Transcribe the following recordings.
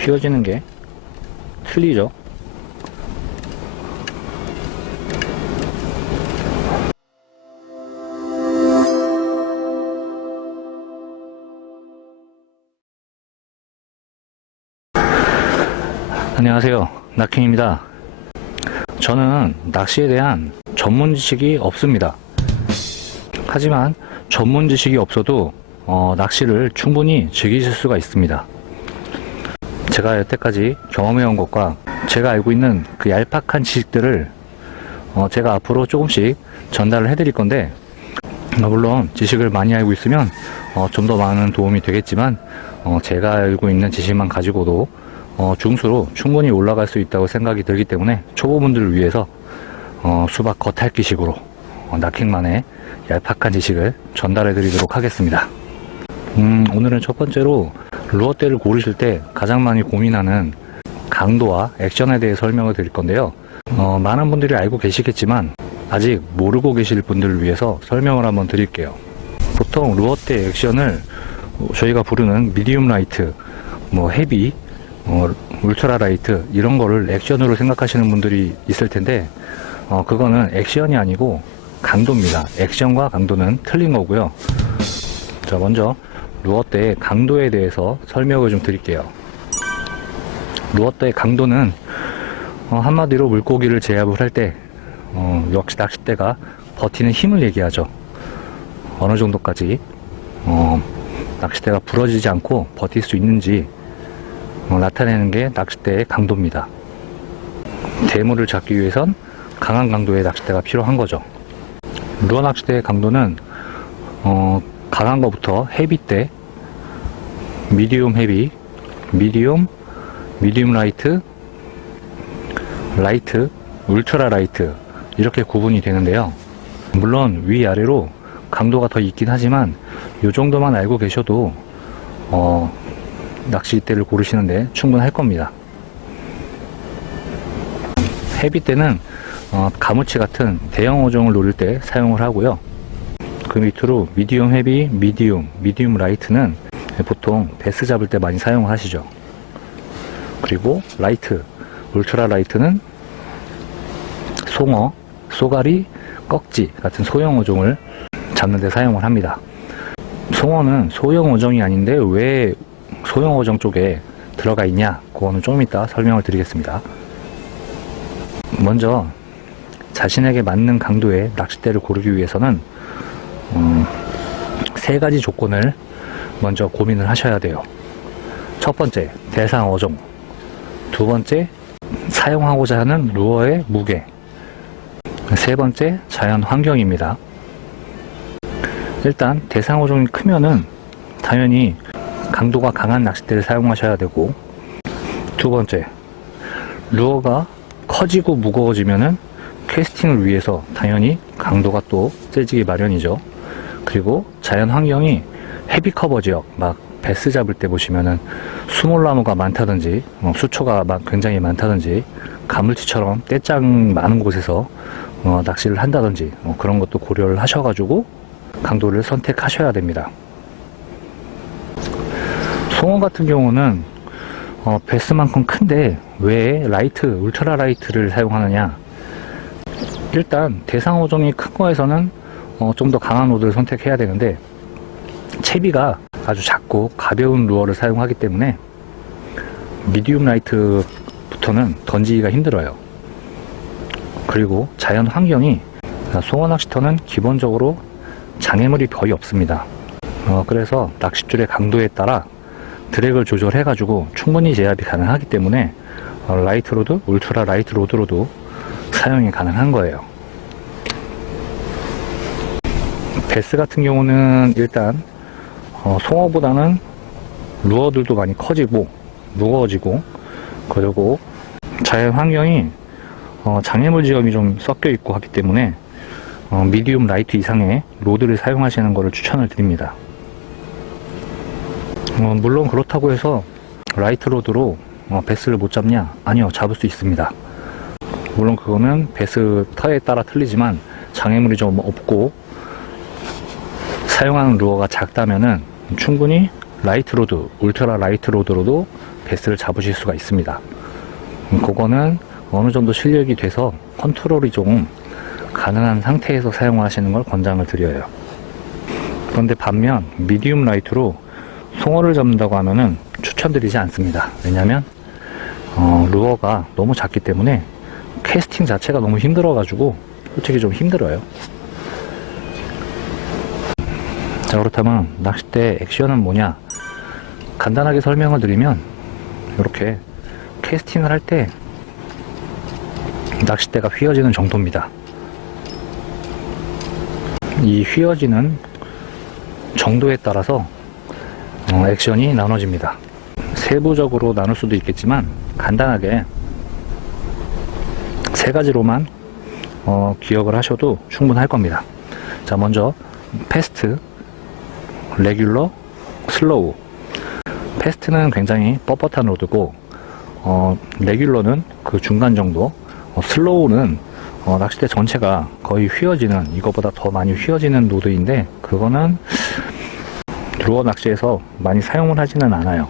휘어지는 게 틀리죠. 안녕하세요, 낙킹입니다. 저는 낚시에 대한 전문 지식이 없습니다. 하지만 전문 지식이 없어도 낚시를 충분히 즐기실 수가 있습니다. 제가 여태까지 경험해온 것과 제가 알고 있는 그 얄팍한 지식들을 제가 앞으로 조금씩 전달을 해드릴 건데, 물론 지식을 많이 알고 있으면 좀 더 많은 도움이 되겠지만, 제가 알고 있는 지식만 가지고도 중수로 충분히 올라갈 수 있다고 생각이 들기 때문에 초보분들을 위해서 수박 겉핥기식으로 낚킹만의 얄팍한 지식을 전달해 드리도록 하겠습니다. 오늘은 첫 번째로 루어대를 고르실 때 가장 많이 고민하는 강도와 액션에 대해 설명을 드릴 건데요. 많은 분들이 알고 계시겠지만 아직 모르고 계실 분들을 위해서 설명을 한번 드릴게요. 보통 루어대 액션을 저희가 부르는 미디움 라이트, 헤비, 울트라 라이트 이런 거를 액션으로 생각하시는 분들이 있을 텐데, 그거는 액션이 아니고 강도입니다. 액션과 강도는 틀린 거고요. 자, 먼저 루어대의 강도에 대해서 설명을 좀 드릴게요. 루어대의 강도는 한마디로 물고기를 제압을 할 때 역시 낚싯대가 버티는 힘을 얘기하죠. 어느 정도까지 낚싯대가 부러지지 않고 버틸 수 있는지 나타내는 게 낚싯대의 강도입니다. 대물을 잡기 위해선 강한 강도의 낚싯대가 필요한 거죠. 루어 낚싯대의 강도는 강한 거부터 헤비대, 미디움 헤비, 미디움 라이트, 라이트, 울트라 라이트 이렇게 구분이 되는데요. 물론 위아래로 강도가 더 있긴 하지만 이 정도만 알고 계셔도 낚싯대를 고르시는데 충분할 겁니다. 헤비대는 가무치 같은 대형 어종을 노릴 때 사용을 하고요. 그 밑으로 미디움 헤비, 미디움 라이트는 보통 베스 잡을 때 많이 사용을 하시죠. 그리고 라이트, 울트라 라이트는 송어, 쏘가리, 꺽지 같은 소형 어종을 잡는 데 사용을 합니다. 송어는 소형 어종이 아닌데 왜 소형 어종 쪽에 들어가 있냐, 그거는 좀 이따 설명을 드리겠습니다. 먼저 자신에게 맞는 강도의 낚싯대를 고르기 위해서는 세 가지 조건을 먼저 고민을 하셔야 돼요. 첫 번째, 대상 어종. 두 번째, 사용하고자 하는 루어의 무게. 세 번째, 자연 환경입니다. 일단 대상 어종이 크면은 당연히 강도가 강한 낚싯대를 사용하셔야 되고, 두 번째, 루어가 커지고 무거워지면은 캐스팅을 위해서 당연히 강도가 또 세지기 마련이죠. 그리고 자연 환경이 헤비 커버 지역, 막 베스 잡을 때 보시면은 수몰나무가 많다든지 수초가 굉장히 많다든지 가물치처럼 떼짱 많은 곳에서 낚시를 한다든지 그런 것도 고려를 하셔가지고 강도를 선택하셔야 됩니다. 송어 같은 경우는 베스만큼 큰데 왜 라이트, 울트라 라이트를 사용하느냐? 일단 대상 어종이 큰 거에서는 좀 더 강한 로드를 선택해야 되는데, 채비가 아주 작고 가벼운 루어를 사용하기 때문에 미디움 라이트부터는 던지기가 힘들어요. 그리고 자연 환경이, 송어 낚시터는 기본적으로 장애물이 거의 없습니다. 그래서 낚싯줄의 강도에 따라 드랙을 조절해 가지고 충분히 제압이 가능하기 때문에 라이트 로드, 울트라 라이트 로드로도 사용이 가능한 거예요. 베스 같은 경우는 일단 송어보다는 루어들도 많이 커지고 무거워지고, 그리고 자연 환경이 장애물 지역이 좀 섞여 있고 하기 때문에 미디움 라이트 이상의 로드를 사용하시는 것을 추천을 드립니다. 물론 그렇다고 해서 라이트 로드로 베스를 못 잡냐? 아니요, 잡을 수 있습니다. 물론 그거는 베스 터에 따라 틀리지만 장애물이 좀 없고 사용하는 루어가 작다면은 충분히 라이트 로드, 울트라 라이트 로드로도 베스를 잡으실 수가 있습니다. 그거는 어느 정도 실력이 돼서 컨트롤이 좀 가능한 상태에서 사용을 하시는 걸 권장을 드려요. 그런데 반면 미디움 라이트로 송어를 잡는다고 하면은 추천드리지 않습니다. 왜냐면 루어가 너무 작기 때문에 캐스팅 자체가 너무 힘들어 가지고 솔직히 좀 힘들어요. 자, 그렇다면 낚싯대 액션은 뭐냐, 간단하게 설명을 드리면 이렇게 캐스팅을 할 때 낚싯대가 휘어지는 정도입니다. 이 휘어지는 정도에 따라서 액션이 나눠집니다. 세부적으로 나눌 수도 있겠지만 간단하게 세 가지로만 기억을 하셔도 충분할 겁니다. 자, 먼저 패스트, 레귤러, 슬로우. 패스트는 굉장히 뻣뻣한 로드고 레귤러는 그 중간 정도, 슬로우는 낚싯대 전체가 거의 휘어지는, 이거보다 더 많이 휘어지는 로드인데 그거는 루어 낚시에서 많이 사용을 하지는 않아요.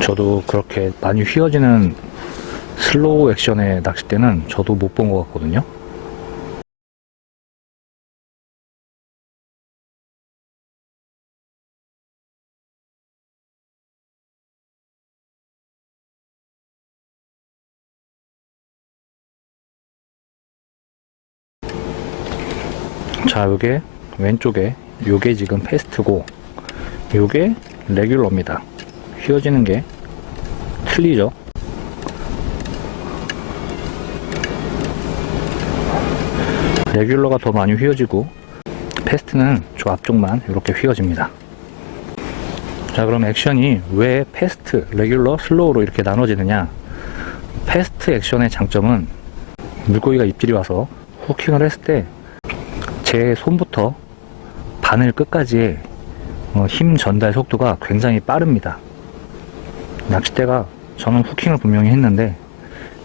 저도 그렇게 많이 휘어지는 슬로우 액션의 낚싯대는 저도 못 본 것 같거든요. 자, 요게 왼쪽에 요게 지금 패스트고 요게 레귤러입니다. 휘어지는 게 틀리죠. 레귤러가 더 많이 휘어지고 패스트는 저 앞쪽만 이렇게 휘어집니다. 자, 그럼 액션이 왜 패스트, 레귤러, 슬로우로 이렇게 나눠지느냐. 패스트 액션의 장점은 물고기가 입질이 와서 후킹을 했을 때 제 손부터 바늘 끝까지의 힘 전달 속도가 굉장히 빠릅니다. 낚싯대가, 저는 후킹을 분명히 했는데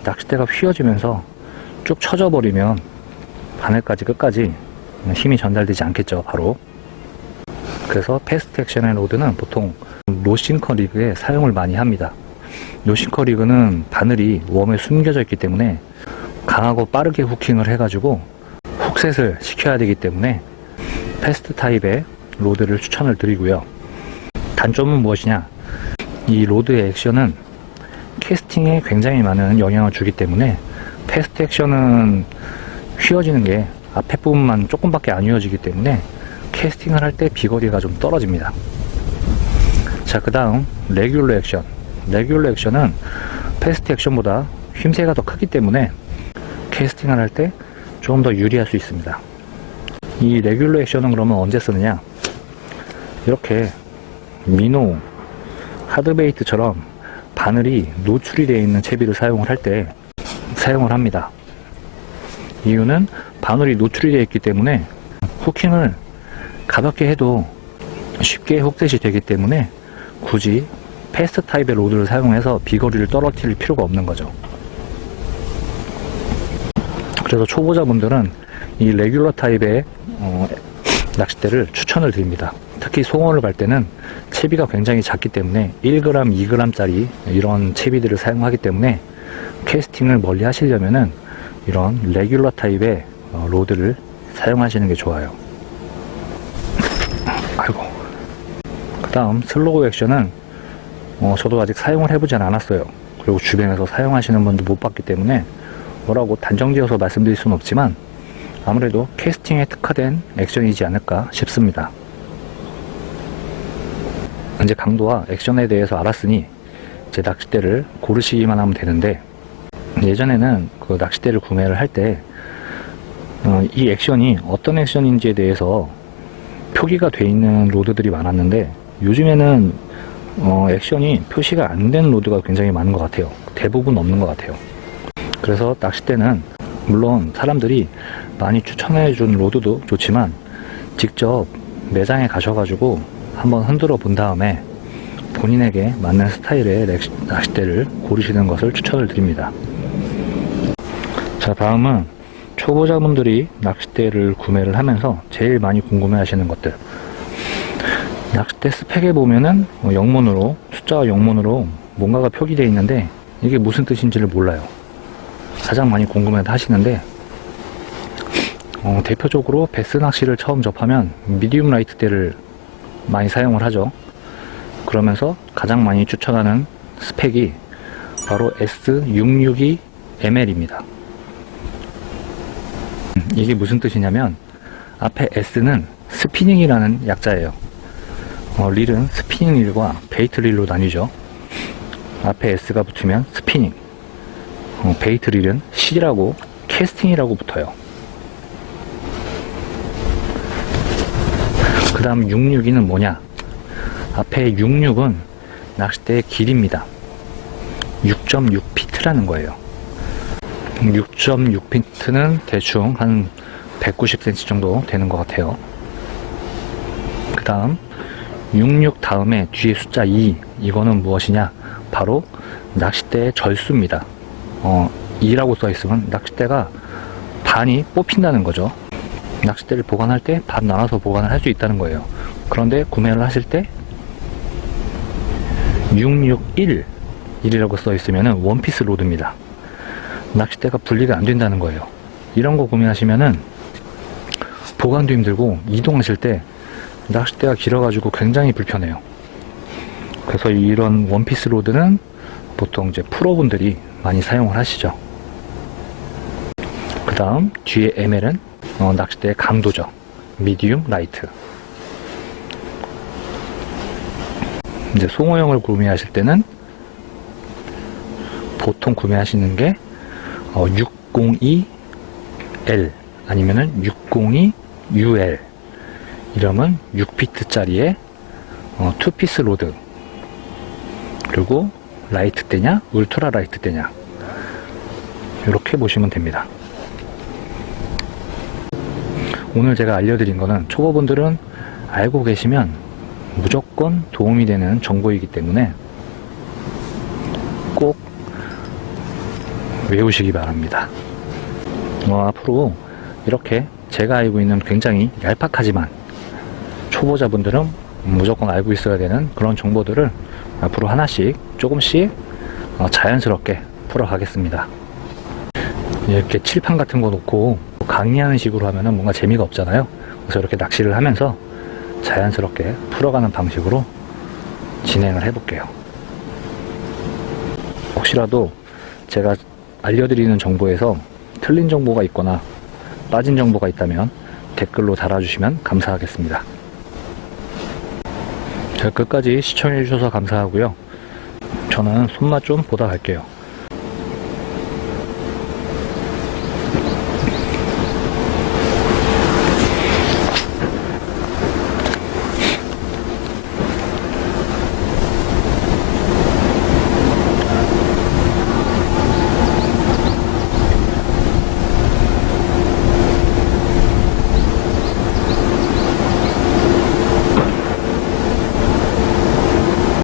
낚싯대가 휘어지면서 쭉 쳐져 버리면 바늘까지 끝까지 힘이 전달되지 않겠죠, 바로. 그래서 패스트 액션의 로드는 보통 로싱커 리그에 사용을 많이 합니다. 로싱커 리그는 바늘이 웜에 숨겨져 있기 때문에 강하고 빠르게 후킹을 해가지고 훅셋을 시켜야 되기 때문에 패스트 타입의 로드를 추천을 드리고요. 단점은 무엇이냐, 이 로드의 액션은 캐스팅에 굉장히 많은 영향을 주기 때문에 패스트 액션은 휘어지는 게 앞에 부분만 조금밖에 안 휘어지기 때문에 캐스팅을 할 때 비거리가 좀 떨어집니다. 자, 그 다음 레귤러 액션. 레귤러 액션은 패스트 액션보다 힘새가 더 크기 때문에 캐스팅을 할 때 조금 더 유리할 수 있습니다. 이 레귤러 액션은 그러면 언제 쓰느냐, 이렇게 미노, 하드베이트처럼 바늘이 노출이 되어 있는 채비를 사용을 할 때 사용을 합니다. 이유는 바늘이 노출이 되어 있기 때문에 후킹을 가볍게 해도 쉽게 훅셋이 되기 때문에 굳이 패스트 타입의 로드를 사용해서 비거리를 떨어뜨릴 필요가 없는 거죠. 그래서 초보자분들은 이 레귤러 타입의 낚싯대를 추천을 드립니다. 특히 송어를 갈 때는 채비가 굉장히 작기 때문에 1g, 2g 짜리 이런 채비들을 사용하기 때문에 캐스팅을 멀리 하시려면은 이런 레귤러 타입의 로드를 사용하시는 게 좋아요. 아이고. 그 다음 슬로우 액션은 저도 아직 사용을 해보진 않았어요. 그리고 주변에서 사용하시는 분도 못 봤기 때문에 뭐라고 단정지어서 말씀드릴 수는 없지만 아무래도 캐스팅에 특화된 액션이지 않을까 싶습니다. 이제 강도와 액션에 대해서 알았으니 이제 낚싯대를 고르시기만 하면 되는데, 예전에는 그 낚싯대를 구매를 할 때 이 액션이 어떤 액션인지에 대해서 표기가 돼 있는 로드들이 많았는데 요즘에는 액션이 표시가 안 된 로드가 굉장히 많은 것 같아요. 대부분 없는 것 같아요. 그래서 낚싯대는 물론 사람들이 많이 추천해 준 로드도 좋지만 직접 매장에 가셔가지고 한번 흔들어 본 다음에 본인에게 맞는 스타일의 낚싯대를 고르시는 것을 추천을 드립니다. 자, 다음은 초보자분들이 낚싯대를 구매를 하면서 제일 많이 궁금해 하시는 것들. 낚싯대 스펙에 보면은 영문으로, 숫자와 영문으로 뭔가가 표기되어 있는데 이게 무슨 뜻인지를 몰라요. 가장 많이 궁금해 하시는데 대표적으로 베스 낚시를 처음 접하면 미디움 라이트대를 많이 사용을 하죠. 그러면서 가장 많이 추천하는 스펙이 바로 S662ML입니다. 이게 무슨 뜻이냐면 앞에 S는 스피닝이라는 약자예요. 릴은 스피닝 릴과 베이트 릴로 나뉘죠. 앞에 S가 붙으면 스피닝, 베이트 릴은 C라고 캐스팅이라고 붙어요. 그 다음 662는 뭐냐? 앞에 66은 낚싯대의 길이입니다. 6.6피트라는 거예요. 6.6피트는 대충 한 190cm 정도 되는 것 같아요. 그 다음 66 다음에 뒤에 숫자 2, 이거는 무엇이냐? 바로 낚싯대의 절수입니다. 2라고 써 있으면 낚싯대가 반이 뽑힌다는 거죠. 낚싯대를 보관할 때 반 나눠서 보관을 할 수 있다는 거예요. 그런데 구매를 하실 때 661이라고 써 있으면 원피스 로드입니다. 낚싯대가 분리가 안 된다는 거예요. 이런 거 구매하시면은 보관도 힘들고 이동하실 때 낚싯대가 길어가지고 굉장히 불편해요. 그래서 이런 원피스 로드는 보통 이제 프로분들이 많이 사용을 하시죠. 그 다음 뒤에 ML은 낚싯대의 강도죠. 미디움 라이트. 이제 송어형을 구매하실 때는 보통 구매하시는 게 602L 아니면은 602UL, 이러면 6피트짜리의 투피스 로드, 그리고 라이트대냐 울트라 라이트대냐 이렇게 보시면 됩니다. 오늘 제가 알려드린 거는 초보분들은 알고 계시면 무조건 도움이 되는 정보이기 때문에 꼭 외우시기 바랍니다. 앞으로 이렇게 제가 알고 있는 굉장히 얄팍하지만 초보자분들은 무조건 알고 있어야 되는 그런 정보들을 앞으로 하나씩 조금씩 자연스럽게 풀어가겠습니다. 이렇게 칠판 같은 거 놓고 강의하는 식으로 하면 뭔가 재미가 없잖아요. 그래서 이렇게 낚시를 하면서 자연스럽게 풀어가는 방식으로 진행을 해볼게요. 혹시라도 제가 알려드리는 정보에서 틀린 정보가 있거나 빠진 정보가 있다면 댓글로 달아주시면 감사하겠습니다. 자, 끝까지 시청해주셔서 감사하고요. 저는 손맛 좀 보다 갈게요.